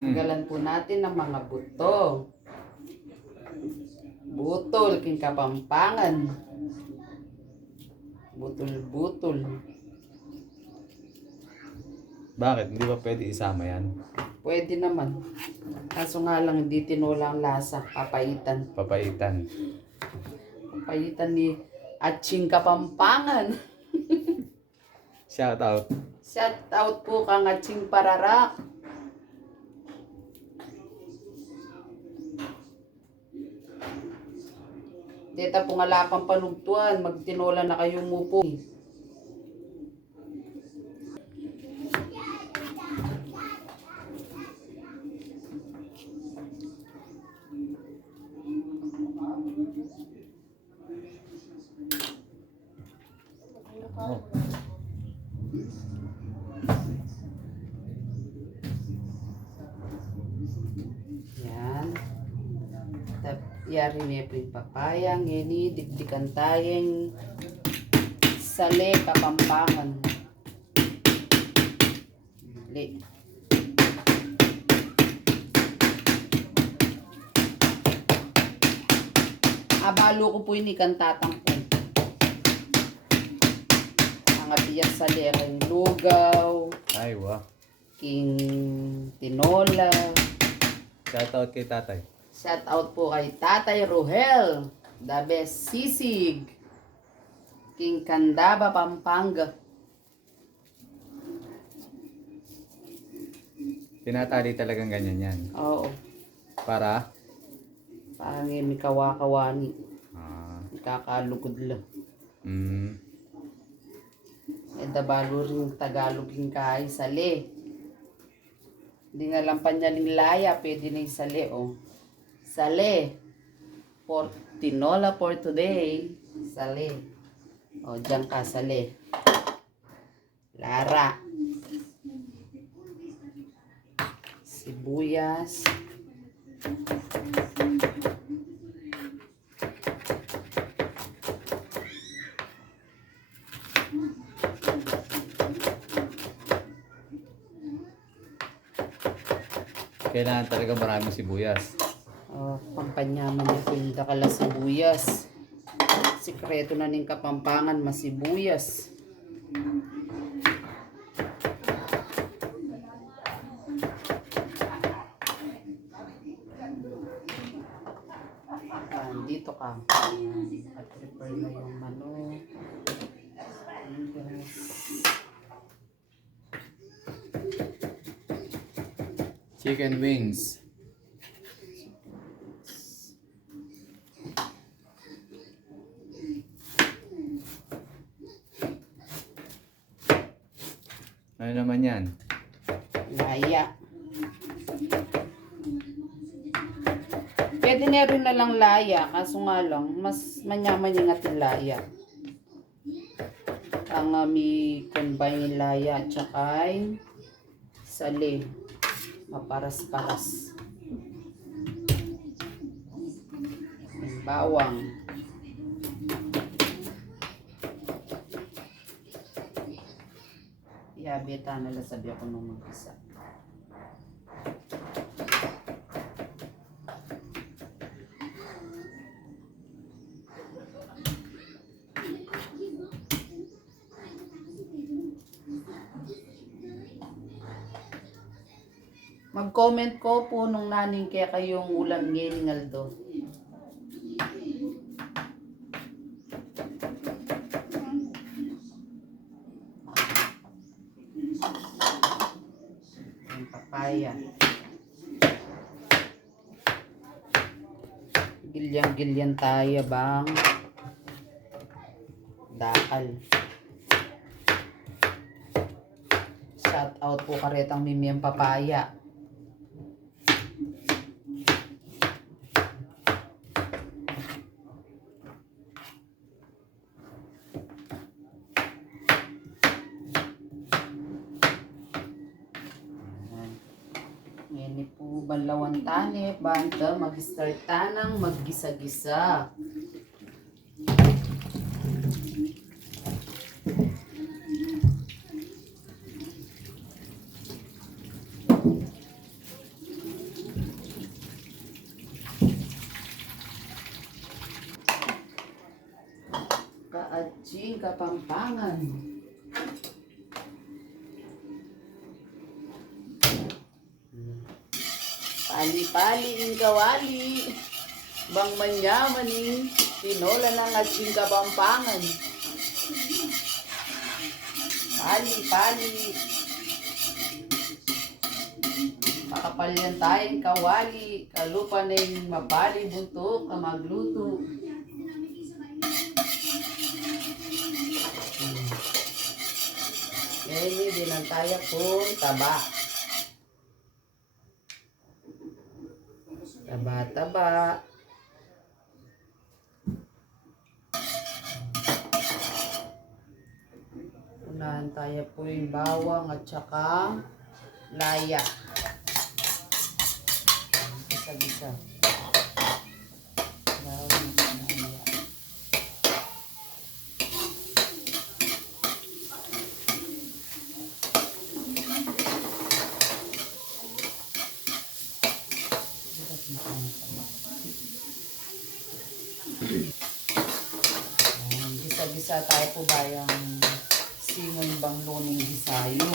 Tanggalan po natin ang mga buto. Butol, king kapampangan. Butol-butol. Bakit? Hindi ba pwede isama yan? Pwede naman. Kaso nga lang, hindi tinola ang lasa. Papaitan. Papaitan. Papaitan ni Atching Kapampangan. Shout out. Shout out po kang Atching Pararak. Deta po nga lapang panugtuan, magtinola na kayong mupo. Oh. Yan. Yari niya po yung papaya, ngini, dikdikan tayeng sale, kapampangan. Li. Abalo ko po ini kantatang po. Ang atiyas sale, king lugaw, Ay, wow. king tinola. Shout out kay tatay. Shout out po kay Tatay Rohel, the best sisig, King Candaba, Pampanga. Tinatali talagang ganyan yan. Oo, Para? parang may kawakawani, Ah. kakalugod lang. Mm. E dabalo rin Tagalog yung kahay sali. Hindi nga lang panyaling laya, pwede na yung sali, oh. Sali. For tinola for today. Sali. O, dyan ka, sali. Lara. Sibuyas. Kailangan talaga maraming sibuyas. Pampanyaman niya po yung dakala sibuyas. Sikreto na ning kapampangan, masibuyas. Dito ka. At prepare na yung manok. Chicken wings. Ano naman yan? Laya. Pwede na rin na lang laya. Kaso nga lang, mas manyaman yung ating laya. Ang may combine laya at saka sali. Maparas-paras. Bawang. Yabita nila sabi ako nung mag-isa. Mag-comment ko po nung naning kaya kayong ulam ngayon Aldo. Ang papaya. Gilyang-gilyan tayo bang dakal. Shout out po karetang Mimi ang papaya. Ngayon po balawan tani, banda mag-start tanang maggisa-gisa. Kapampangan. Pali-pali ang kawali. Bang manyamaning tinola ng ating Kapampangan. Pali-pali. Makapalyan tayong kawali. Kalupa na yung mapali buntok na magluto. Ngayon din ang tayo po taba. Taba-taba. Unahan tayo po yung bawang at saka laya. Bisa-bisa. Bawang at laya. Gisa-gisa tayo po ba yung singon banglo ng gisayo.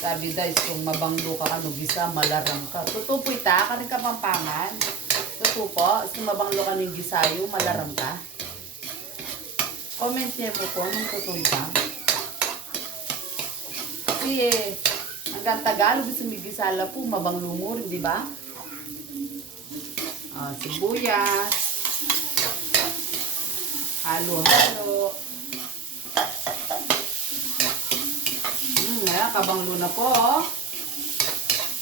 Sabi guys, kung mabanglo ka ano gisa, malarang ka. Totoo po ita, ka rin Kapampangan. Totoo po, kung mabanglo ka ng gisayo, malarang ka. Comment niyo po kung totoo ita. Kasi hanggang Tagalog, sumigisala po, mabanglo mo rin, di ba? Sibuyas. Halo-halo. Ngayon, kabanglo na po.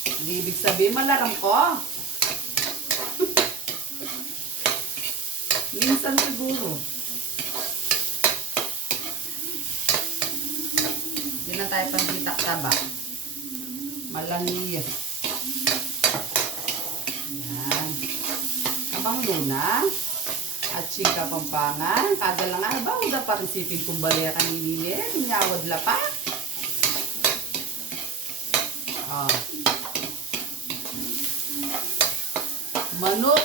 Hindi ibig sabihin, malarang ko. Minsan siguro. Hindi na tayo pang-itak taba. Malangiya. Yan. Kabanglo na. At sing Kapampangan. Kada lang nga ba? Uda pa resipin kong balaya kanilin. Nyawad la pa. Manok.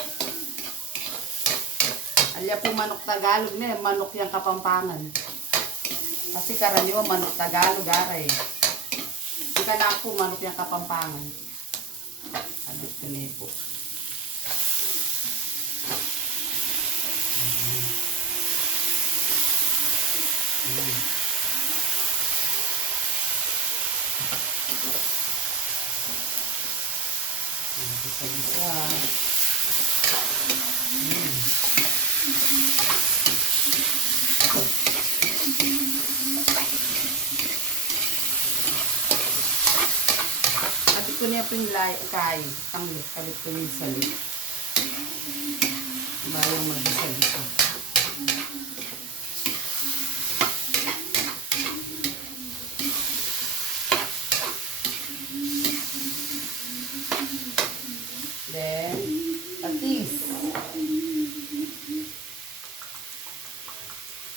Alya po manok Tagalog na. Manok yung Kapampangan. Kasi karaniwan manok Tagalog aray. Ika na ako manok yung Kapampangan. Abit ko na po. Bisa-bisa. Abit ko niya po yung kain. Tanglit. Abit ko yung salit. Bayang mag-bisa-bisa. Then, patis.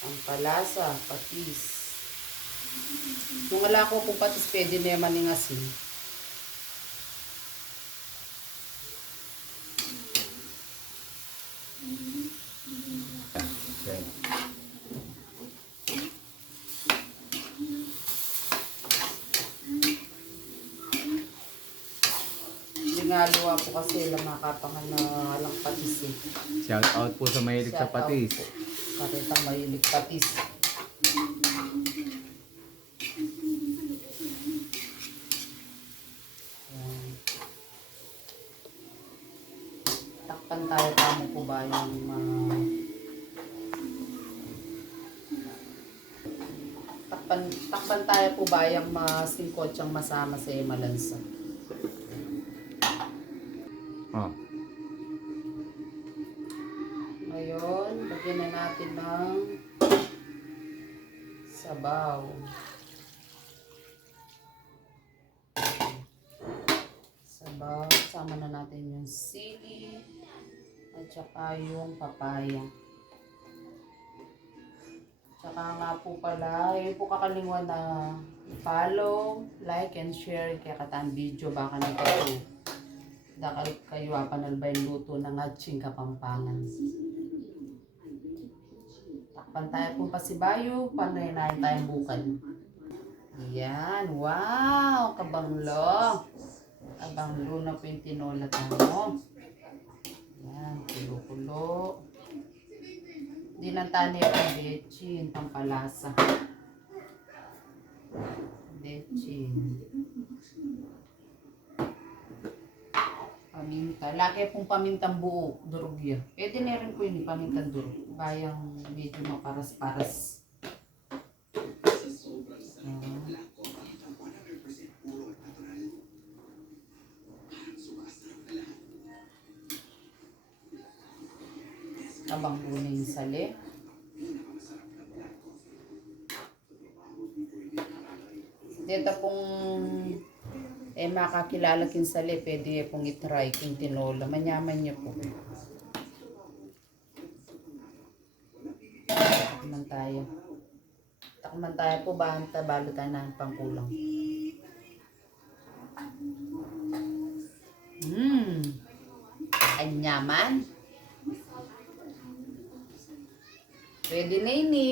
Ang palasa, patis. Kung wala ko kung patis, pwede na yaman ng asin. Okay. Lingaluwa po kasi lang makapangan na lang patis eh. Shout out po sa mahilig sa patis. Pakita mahilig patis. Yan. Takpan tayo kamo po ba yung takpan tayo po ba yung masingkotsang masama sa malansa. Oh. Ngayon, lagyan na natin ng sabaw. Sabaw, sama na natin yung sili at saka yung papaya. Saka nga po pala, yun po kakalimutan na follow, like, and share kaya katang video baka na kayo. Dakal kayo apanalbay luto ng ating Kapampangan. Pantay po pa si Bayo, panaynayin tayong bukal. Yan, wow, kabanglo. Kabanglo na po yung tinola mo. Yan, kulo-kulo. Dinantani yung bechin, pampalasa. Bechin. Paminta. Laki pong pamintang buo, durugya. Pwede na rin po yun, pamintang durug. Bayang medyo maparas-paras. Abang muna yung sali. Dito pong makakilala kin sali, pwede pong itry kung tinola. Manyaman niyo po. Takman tayo. Takman tayo po ba? Balutan na ang pangkulang. Anyaman. Pwede na ini.